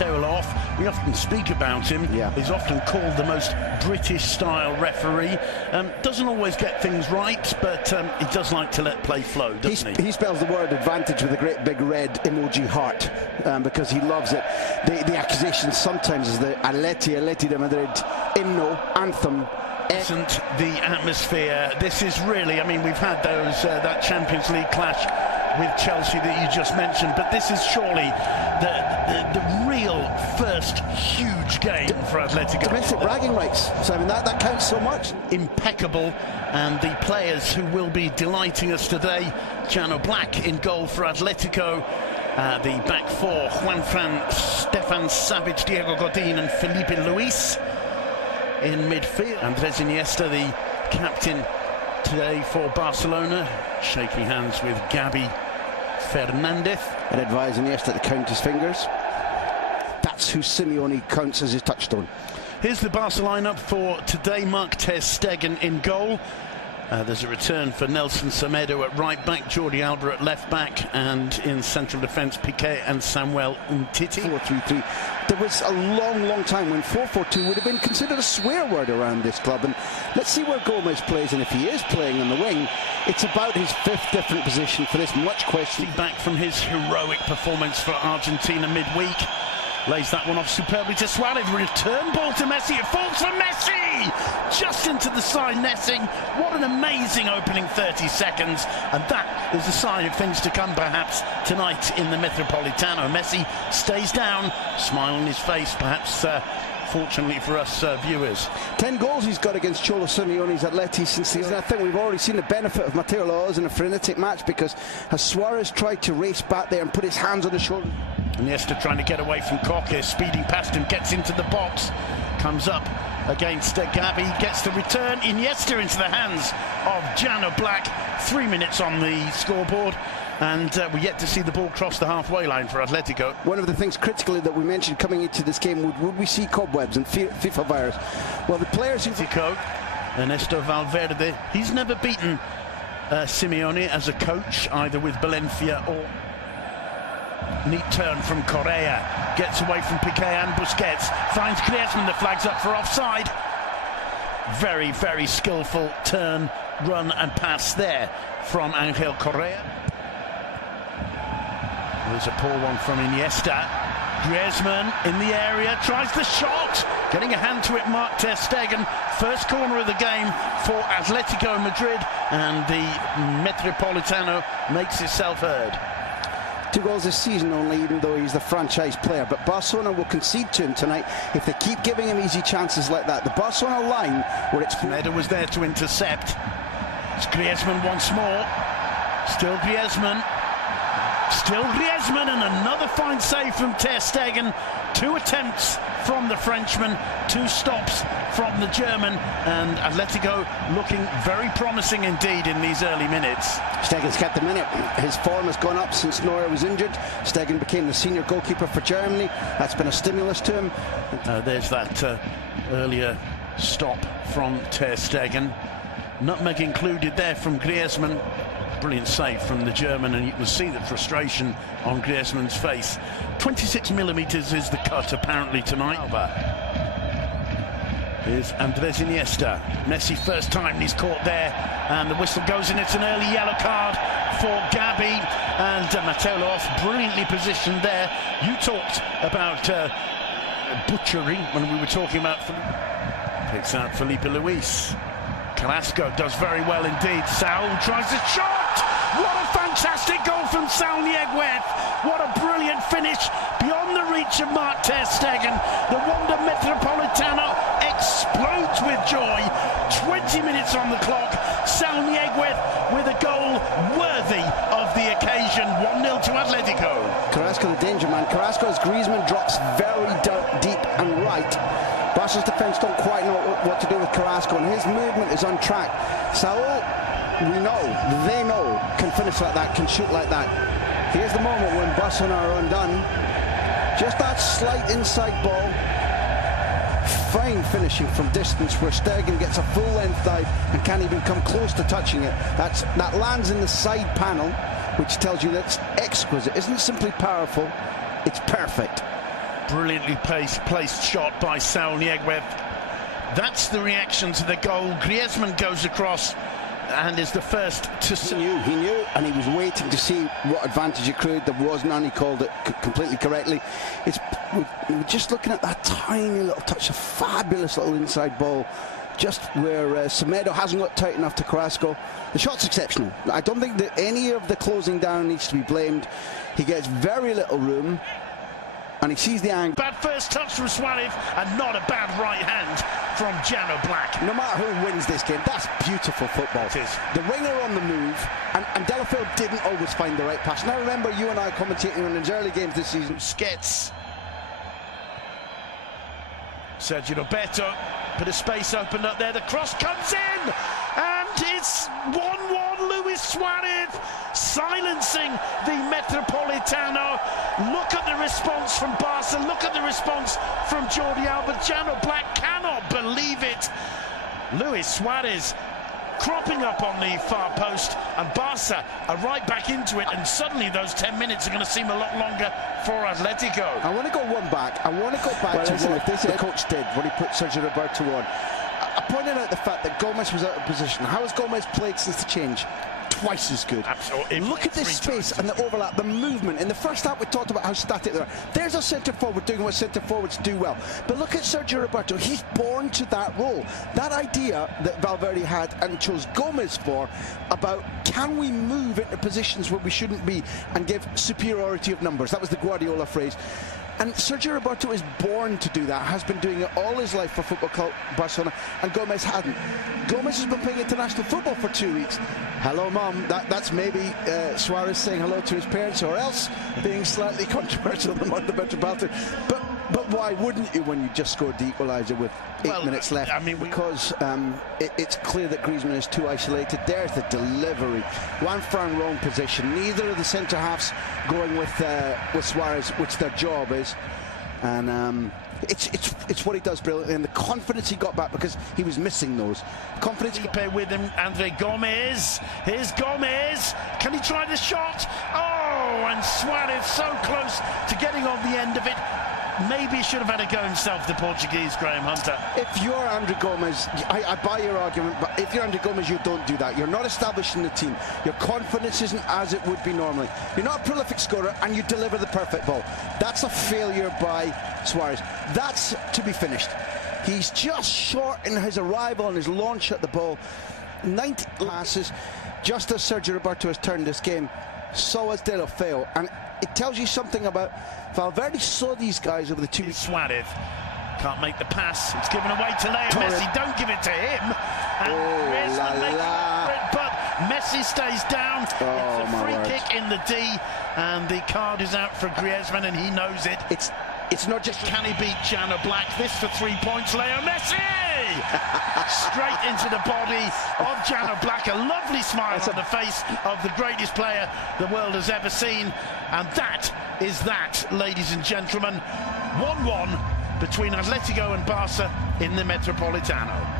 Mateo. We often speak about him. Yeah. He's often called the most British-style referee. Doesn't always get things right, but he does like to let play flow, doesn't he? He spells the word advantage with a great big red emoji heart because he loves it. The accusation sometimes is the Atleti de Madrid anthem. Isn't the atmosphere? This is really, I mean, we've had those that Champions League clash with Chelsea that you just mentioned, but this is surely the real first huge game for Atletico. Domestic bragging rights, Simon, that counts so much. Impeccable, and the players who will be delighting us today, Jano Black in goal for Atletico, the back four, Juanfran, Stefan Savic, Diego Godin and Felipe Luis in midfield. Andres Iniesta, the captain today for Barcelona, shaking hands with Gabi Fernandez. And advise Iniesta to count his fingers. That's who Simeone counts as his touchstone. Here's the Barca lineup for today. Mark ter Stegen in goal. There's a return for Nelson Semedo at right back, Jordi Alba at left back, and in central defence, Piqué and Samuel Umtiti. 4-3-3. There was a long time when 4-4-2 would have been considered a swear word around this club. And let's see where Gomez plays, and if he is playing on the wing, it's about his fifth different position for this much question. Back from his heroic performance for Argentina midweek. Lays that one off superbly to Suarez. Return ball to Messi. It falls for Messi! Just into the side netting. What an amazing opening 30 seconds. And that is a sign of things to come perhaps tonight in the Metropolitano. Messi stays down, smile on his face, perhaps fortunately for us viewers. 10 goals he's got against Cholo Simeone's Atleti since season. I think we've already seen the benefit of Mateo Laoz in a frenetic match, because as Suarez tried to race back there and put his hands on the shoulder. Iniesta trying to get away from Koke, speeding past him, gets into the box, comes up against Gabi, gets the return. Iniesta into the hands of Jano Black. 3 minutes on the scoreboard, and we're yet to see the ball cross the halfway line for Atletico. One of the things critically that we mentioned coming into this game, would we see cobwebs and FIFA virus? Well, the players who... Atletico, Ernesto Valverde, he's never beaten Simeone as a coach, either with Valencia or... Neat turn from Correa, gets away from Piqué and Busquets, finds Griezmann, the flag's up for offside. Very, very skillful turn, run and pass there from Angel Correa. There's a poor one from Iniesta. Griezmann in the area, tries the shot, getting a hand to it, Mark ter Stegen. First corner of the game for Atletico Madrid, and the Metropolitano makes itself heard. 2 goals this season only, even though he's the franchise player. But Barcelona will concede to him tonight if they keep giving him easy chances like that. The Barcelona line, where it's... Meda was there to intercept. It's Griezmann once more. Still Griezmann. Still Griezmann, and another fine save from ter Stegen. 2 attempts from the Frenchman, 2 stops from the German, and Atletico looking very promising indeed in these early minutes. Stegen's kept the minute. His form has gone up since Neuer was injured. Stegen became the senior goalkeeper for Germany. That's been a stimulus to him. There's that earlier stop from ter Stegen. Nutmeg included there from Griezmann. Brilliant save from the German, and you can see the frustration on Griezmann's face. 26 millimetres is the cut apparently tonight. Here's Andres Iniesta. Messi first time he's caught there, and the whistle goes, and it's an early yellow card for Gabi, and Mateo Laoz brilliantly positioned there. You talked about butchery when we were talking about... Picks out Felipe Luis. Carrasco does very well indeed. Saul tries a shot! What a fantastic goal from Saul Nieguez! What a brilliant finish beyond the reach of Mark ter Stegen. The Wanda Metropolitano explodes with joy. 20 minutes on the clock. Saul Nieguez with a goal worthy of the occasion. 1-0 to Atletico. Carrasco, the danger man. Carrasco, as Griezmann drops very deep and right. Barca's defence don't quite know what to do with Carrasco, and his movement is on track. Saul, they know, can finish like that, can shoot like that. Here's the moment when Barcelona are undone. Just that slight inside ball. Fine finishing from distance, where Stegen gets a full-length dive and can't even come close to touching it. That lands in the side panel, which tells you that's exquisite. It isn't simply powerful, it's perfect. Brilliantly placed shot by Saul Niguez. That's the reaction to the goal. Griezmann goes across and is the first to see. He knew, and he was waiting to see what advantage accrued. There was none. He called it completely correctly. We're just looking at that tiny little touch, a fabulous little inside ball, just where Semedo hasn't got tight enough to Carrasco. The shot's exceptional. I don't think that any of the closing down needs to be blamed. He gets very little room, and he sees the angle. Bad first touch from Suarez, and not a bad right hand from Jano Black. No matter who wins this game, that's beautiful football. It is. The winger on the move, and Delafield didn't always find the right pass. Now remember, you and I commentating on his early games this season. Skets. Sergio Roberto, bit of space opened up there. The cross comes in, and it's 1-1. Luis Suarez silencing the Metropolitano. Look at the response from Barca. Look at the response from Jordi Alba. Jano Black cannot believe it. Luis Suarez cropping up on the far post, and Barca are right back into it, and suddenly those 10 minutes are going to seem a lot longer for Atletico. I want to go one back. I want to go back to what the coach did when he put Sergio Roberto on. I pointed out the fact that Gomez was out of position. How has Gomez played since the change? Twice as good. Absolutely. Look at this space and the overlap, the movement. In the first half, we talked about how static they are. There's a centre forward doing what centre forwards do well. But look at Sergio Roberto. He's born to that role. That idea that Valverde had and chose Gomez for about can we move into positions where we shouldn't be and give superiority of numbers. That was the Guardiola phrase. And Sergio Roberto is born to do that, has been doing it all his life for Football Club Barcelona, and Gomez hadn't. Gomez has been playing international football for 2 weeks. Hello, Mum. That's maybe Suarez saying hello to his parents, or else being slightly controversial among the Metropolitan. But why wouldn't you when you just scored the equaliser with 8 minutes left? I mean, because it's clear that Griezmann is too isolated. There's the delivery. Juan Fran wrong position. Neither of the centre halves going with Suarez, which their job is. And it's what he does brilliantly, and the confidence he got back because he was missing those. Confidence. With him, Andre Gomez. Here's Gomez. Can he try the shot? Oh, and Suarez so close to getting on the end of it. Maybe he should have had a go himself, the Portuguese, Graham Hunter. If you're Andre Gomez, I buy your argument, but if you're Andre Gomez, you don't do that. You're not establishing the team. Your confidence isn't as it would be normally. You're not a prolific scorer, and you deliver the perfect ball. That's a failure by Suarez. That's to be finished. He's just short in his arrival and his launch at the ball. 90 passes, just as Sergio Roberto has turned this game, so has Delafield. And it tells you something about Valverde saw these guys over the 2 weeks. Suarez can't make the pass. It's given away to Leo Messi. Don't give it to him. And Griezmann makes it, but Messi stays down. It's a free kick in the D, and the card is out for Griezmann, and he knows it. It's not just can he beat Jano Black. This for 3 points. Leo Messi straight into the body of Jano Black. A lovely smile on the face of the greatest player the world has ever seen, and that is that, ladies and gentlemen. 1-1 between Atletico and Barca in the Metropolitano.